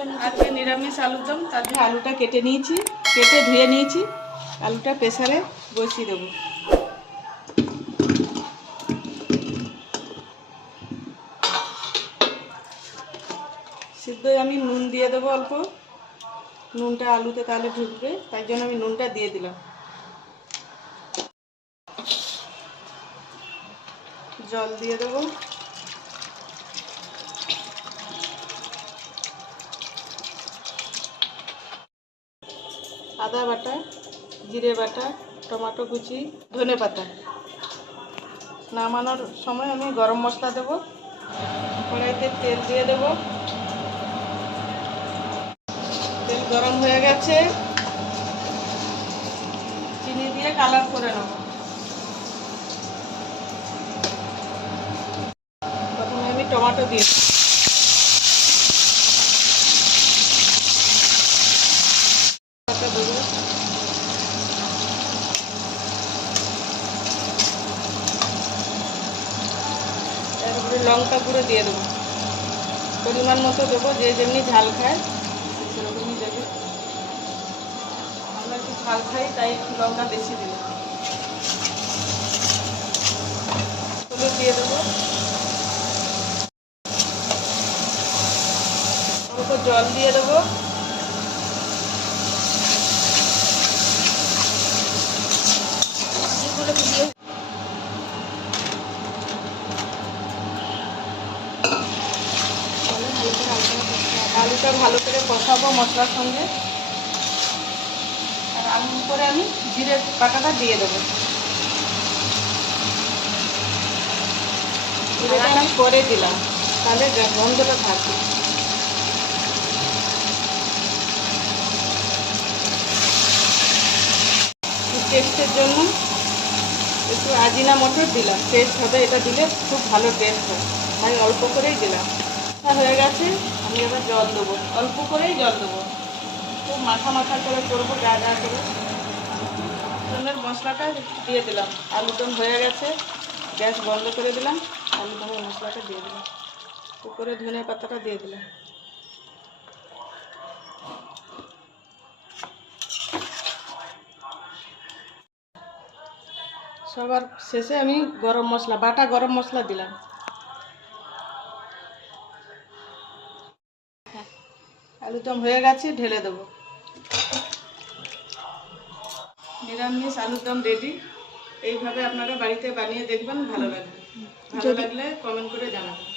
আজকে নিরামিষ আলুর দম, তার জন্য আলুটা কেটে ধুয়ে নিয়েছি। আলুটা প্রেসারে বসিয়ে দেবো। সিদ্ধ আমি নুন দিয়ে দেবো অল্প, নুনটা আলুতে তাহলে ঢুকবে, তাই জন্য আমি নুনটা দিয়ে দিলাম। জল দিয়ে দেবো। আদা বাটা, জিরে বাটা, টমেটো কুচি, ধনে পাতা। নামানোর সময় আমি গরম মশলা দেবো। কড়াইতে তেল দিয়ে দেবো। তেল গরম হয়ে গেছে, চিনি দিয়ে কালার করে নেব। প্রথমে আমি টমেটো দিয়ে দেবো। তারপরে লঙ্কা গুঁড়ো দিয়ে দেবো, পরিমাণ মতো দেবো, যে যেমনি ঝাল খায় সেরকমই দেবে। আমরা একটু ঝাল খাই, তাই একটু লঙ্কা বেশি দেবো। হলুদ দিয়ে দেবো, অল্প জল দিয়ে দেবো। আলুটা ভালো করে কষাবো মশলার সঙ্গে। আর আলুর উপরে আমি জিরে বাটাটা দিয়ে দেবো। জিরেটা আমি করে দিলাম, তাহলে গন্ধটা থাকবে। টেস্টের জন্য একটু আজিনা মটর দিলাম, টেস্ট হবে, এটা দিলে খুব ভালো টেস্ট হয়, তাই অল্প করেই দিলাম। হয়ে গেছে, আমি এবার জল দেবো, অল্প করেই জল দেবো, খুব মাখা মাখা করে করবো, গা করে। আলুদমের মশলাটা দিয়ে দিলাম। আলুদম হয়ে গেছে, গ্যাস বন্ধ করে দিলাম, আলুদমের মশলাটা দিয়ে দিলাম, উপরে ধনে পাতাটা দিয়ে দিলাম। সবার শেষে আমি গরম মশলা, বাটা গরম মশলা দিলাম। আলুদম হয়ে গেছে, ঢেলে দেবো। নিরামিষ আলুদম রেডি। এইভাবে আপনারা বাড়িতে বানিয়ে দেখবেন, ভালো লাগবে। ভালো লাগলে কমেন্ট করে জানাবেন।